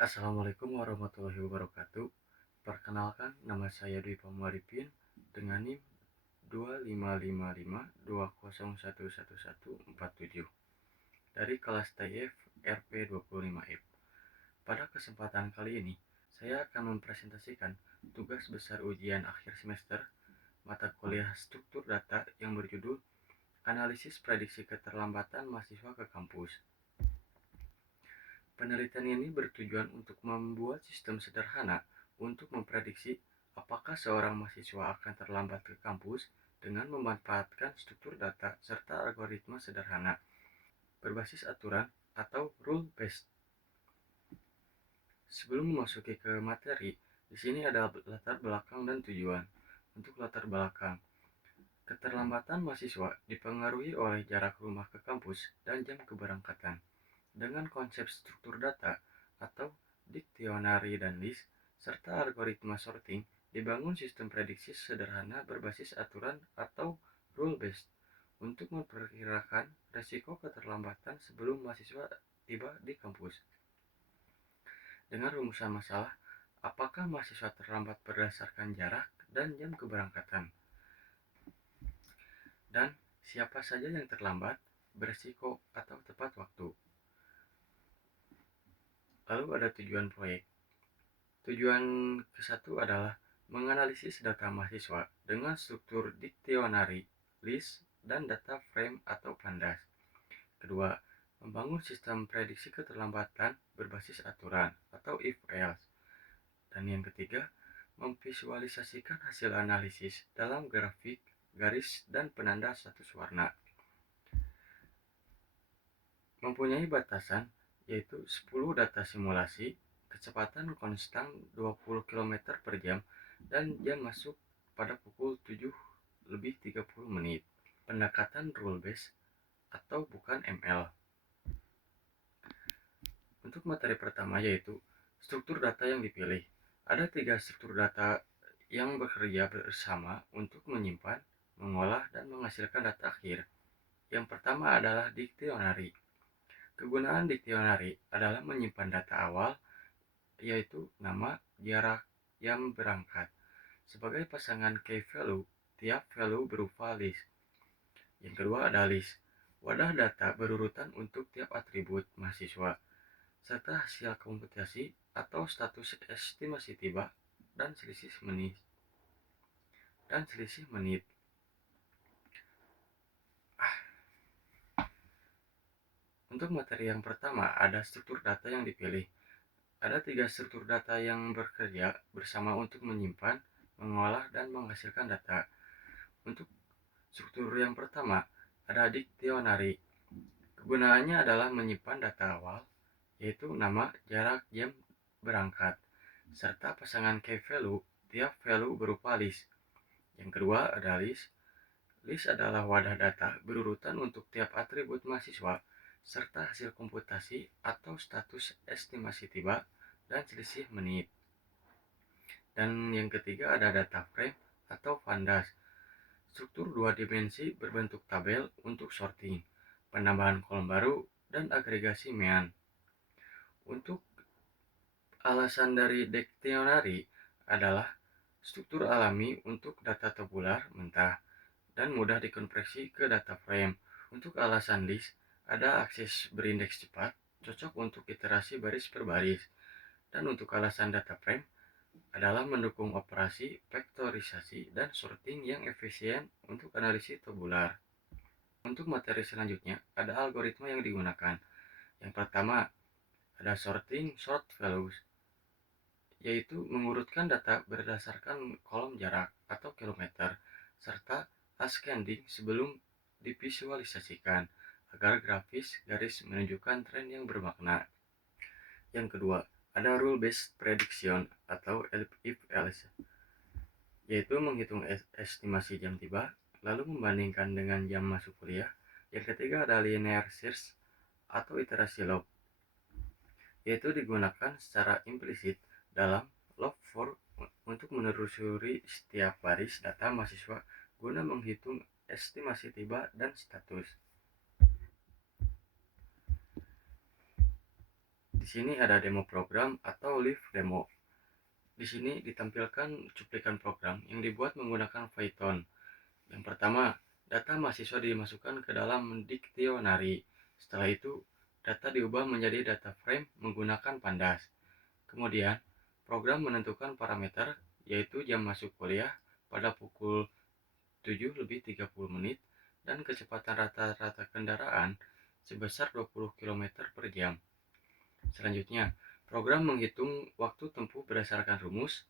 Assalamualaikum warahmatullahi wabarakatuh. Perkenalkan, nama saya Dwi Pamuaripin dengan NIM 255520111147 dari kelas TIF RP 25F. Pada kesempatan kali ini, saya akan mempresentasikan tugas besar ujian akhir semester mata kuliah struktur data yang berjudul Analisis Prediksi Keterlambatan Mahasiswa ke Kampus. Penelitian ini bertujuan untuk membuat sistem sederhana untuk memprediksi apakah seorang mahasiswa akan terlambat ke kampus dengan memanfaatkan struktur data serta algoritma sederhana berbasis aturan atau rule-based. Sebelum memasuki ke materi, di sini ada latar belakang dan tujuan. Untuk latar belakang, keterlambatan mahasiswa dipengaruhi oleh jarak rumah ke kampus dan jam keberangkatan. Dengan konsep struktur data atau dictionary dan list, serta algoritma sorting, dibangun sistem prediksi sederhana berbasis aturan atau rule-based untuk memperkirakan resiko keterlambatan sebelum mahasiswa tiba di kampus. Dengan rumusan masalah, apakah mahasiswa terlambat berdasarkan jarak dan jam keberangkatan? Dan siapa saja yang terlambat, beresiko atau tepat waktu? Lalu ada tujuan proyek. Tujuan ke-1 adalah menganalisis data mahasiswa dengan struktur dictionary, list, dan data frame atau pandas. Kedua, membangun sistem prediksi keterlambatan berbasis aturan atau if-else. Dan yang ketiga, memvisualisasikan hasil analisis dalam grafik, garis, dan penanda status warna. Mempunyai batasan yaitu 10 data simulasi, kecepatan konstan 20 km per jam, dan jam masuk pada pukul 7:30. Pendekatan rule-based atau bukan ML. Untuk materi pertama yaitu struktur data yang dipilih. Ada 3 struktur data yang bekerja bersama untuk menyimpan, mengolah, dan menghasilkan data akhir. Yang pertama adalah dictionary. Kegunaan dictionary adalah menyimpan data awal, yaitu nama, jarak, jam berangkat, sebagai pasangan key value. Tiap value berupa list. Yang kedua ada list, wadah data berurutan untuk tiap atribut mahasiswa, serta hasil komputasi atau status estimasi tiba dan selisih menit. Untuk materi yang pertama ada struktur data yang dipilih. Ada 3 struktur data yang bekerja bersama untuk menyimpan, mengolah, dan menghasilkan data. Untuk struktur yang pertama ada dictionary. Kegunaannya adalah menyimpan data awal, yaitu nama, jarak, jam berangkat, serta pasangan key value. Tiap value berupa list. Yang kedua ada list. List adalah wadah data berurutan untuk tiap atribut mahasiswa, serta hasil komputasi atau status estimasi tiba dan selisih menit. Dan yang ketiga ada data frame atau pandas. Struktur 2 dimensi berbentuk tabel untuk sorting, penambahan kolom baru, dan agregasi mean. Untuk alasan dari dictionary adalah struktur alami untuk data tabular mentah dan mudah dikonversi ke data frame. Untuk alasan list, ada akses berindeks cepat, cocok untuk iterasi baris per baris. Dan untuk alasan data frame adalah mendukung operasi vektorisasi dan sorting yang efisien untuk analisis tabular. Untuk materi selanjutnya, ada algoritma yang digunakan. Yang pertama, ada sorting short values, yaitu mengurutkan data berdasarkan kolom jarak atau kilometer, serta ascending sebelum divisualisasikan, agar grafis garis menunjukkan tren yang bermakna. Yang kedua, ada rule-based prediction atau if-else, yaitu menghitung estimasi jam tiba, lalu membandingkan dengan jam masuk kuliah. Yang ketiga ada linear search atau iterasi log, yaitu digunakan secara implisit dalam log for untuk menelusuri setiap baris data mahasiswa guna menghitung estimasi tiba dan status. Di sini ada demo program atau live demo. Di sini ditampilkan cuplikan program yang dibuat menggunakan Python. Yang pertama, data mahasiswa dimasukkan ke dalam Dictionary. Setelah itu, data diubah menjadi data frame menggunakan Pandas. Kemudian, program menentukan parameter, yaitu jam masuk kuliah pada pukul 7:30 dan kecepatan rata-rata kendaraan sebesar 20 km per jam. Selanjutnya, program menghitung waktu tempuh berdasarkan rumus,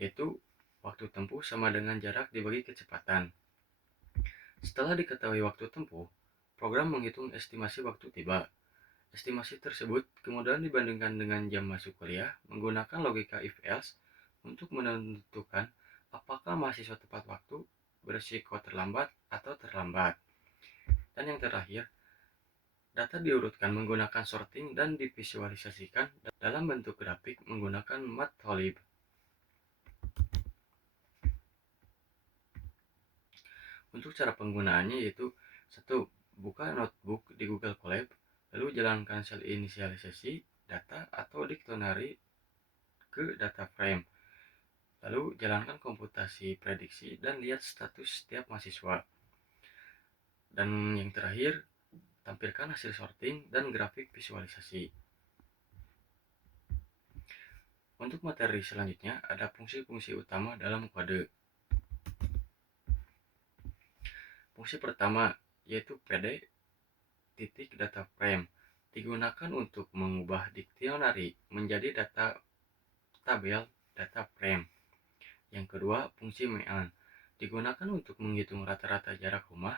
yaitu waktu tempuh sama dengan jarak dibagi kecepatan. Setelah diketahui waktu tempuh, program menghitung estimasi waktu tiba. Estimasi tersebut kemudian dibandingkan dengan jam masuk kuliah menggunakan logika if-else untuk menentukan apakah mahasiswa tepat waktu, berisiko terlambat, atau terlambat. Dan yang terakhir, data diurutkan menggunakan sorting dan divisualisasikan dalam bentuk grafik menggunakan Matplotlib. Untuk cara penggunaannya yaitu 1. Buka notebook di Google Colab, lalu jalankan sel inisialisasi data atau dictionary ke data frame. Lalu jalankan komputasi prediksi dan lihat status setiap mahasiswa. Dan yang terakhir, tampilkan hasil sorting dan grafik visualisasi. Untuk materi selanjutnya ada fungsi-fungsi utama dalam kode. Fungsi pertama yaitu pd titik data frame digunakan untuk mengubah dictionary menjadi tabel data frame. Yang kedua, fungsi mean digunakan untuk menghitung rata-rata jarak rumah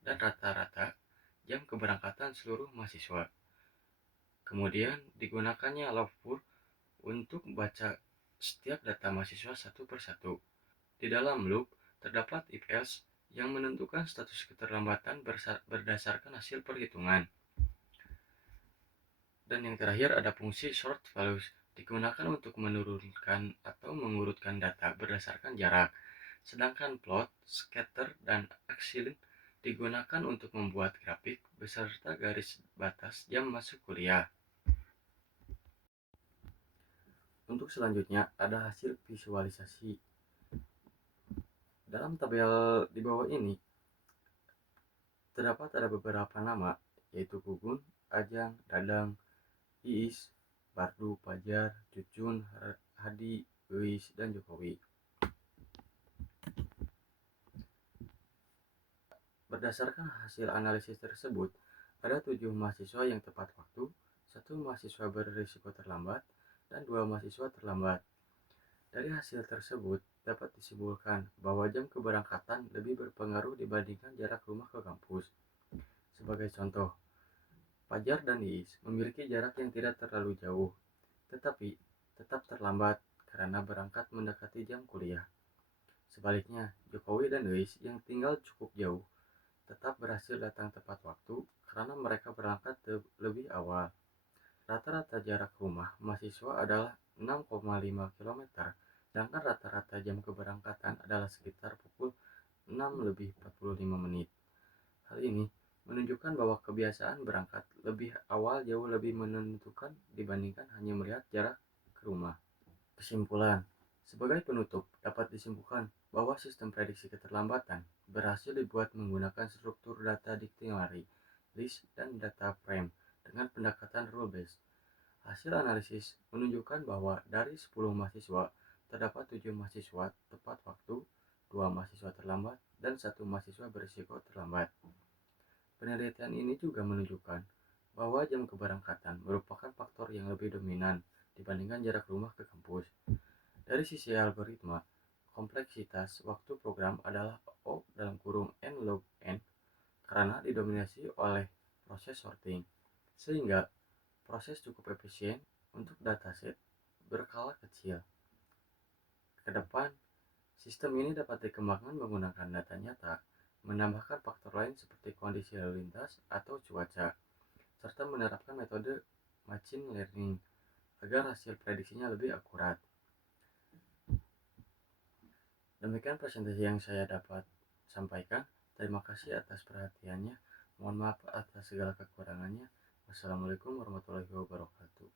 dan rata-rata jam keberangkatan seluruh mahasiswa. Kemudian digunakannya loopful untuk baca setiap data mahasiswa satu persatu. Di dalam loop terdapat if-else yang menentukan status keterlambatan berdasarkan hasil perhitungan. Dan yang terakhir ada fungsi sort values digunakan untuk menurunkan atau mengurutkan data berdasarkan jarak. Sedangkan plot, scatter, dan axial digunakan untuk membuat grafik beserta garis batas jam masuk kuliah. Untuk selanjutnya ada hasil visualisasi. Dalam tabel di bawah ini terdapat ada beberapa nama, yaitu Gugun, Ajang, Dadang, Iis, Bardu, Pajar, Cucun, Hadi, Uis, dan Jokowi. Berdasarkan hasil analisis tersebut, ada 7 mahasiswa yang tepat waktu, 1 mahasiswa berisiko terlambat, dan 2 mahasiswa terlambat. Dari hasil tersebut, dapat disimpulkan bahwa jam keberangkatan lebih berpengaruh dibandingkan jarak rumah ke kampus. Sebagai contoh, Pajar dan Iis memiliki jarak yang tidak terlalu jauh, tetapi tetap terlambat karena berangkat mendekati jam kuliah. Sebaliknya, Jokowi dan Uis yang tinggal cukup jauh tetap berhasil datang tepat waktu karena mereka berangkat lebih awal. Rata-rata jarak rumah mahasiswa adalah 6,5 km, sedangkan rata-rata jam keberangkatan adalah sekitar pukul 6:45. Hal ini menunjukkan bahwa kebiasaan berangkat lebih awal jauh lebih menentukan dibandingkan hanya melihat jarak ke rumah. Kesimpulan, sebagai penutup dapat disimpulkan bahwa sistem prediksi keterlambatan berhasil dibuat menggunakan struktur data dictionary, list, dan data frame dengan pendekatan rule based. Hasil analisis menunjukkan bahwa dari 10 mahasiswa terdapat 7 mahasiswa tepat waktu, 2 mahasiswa terlambat, dan 1 mahasiswa berisiko terlambat. Penelitian ini juga menunjukkan bahwa jam keberangkatan merupakan faktor yang lebih dominan dibandingkan jarak rumah ke kampus. Dari sisi algoritma, kompleksitas waktu program adalah O(n log n) karena didominasi oleh proses sorting, sehingga proses cukup efisien untuk dataset berskala kecil. Ke depan, sistem ini dapat dikembangkan menggunakan data nyata, menambahkan faktor lain seperti kondisi lalu lintas atau cuaca, serta menerapkan metode machine learning agar hasil prediksinya lebih akurat. Demikian presentasi yang saya dapat sampaikan. Terima kasih atas perhatiannya. Mohon maaf atas segala kekurangannya. Wassalamualaikum warahmatullahi wabarakatuh.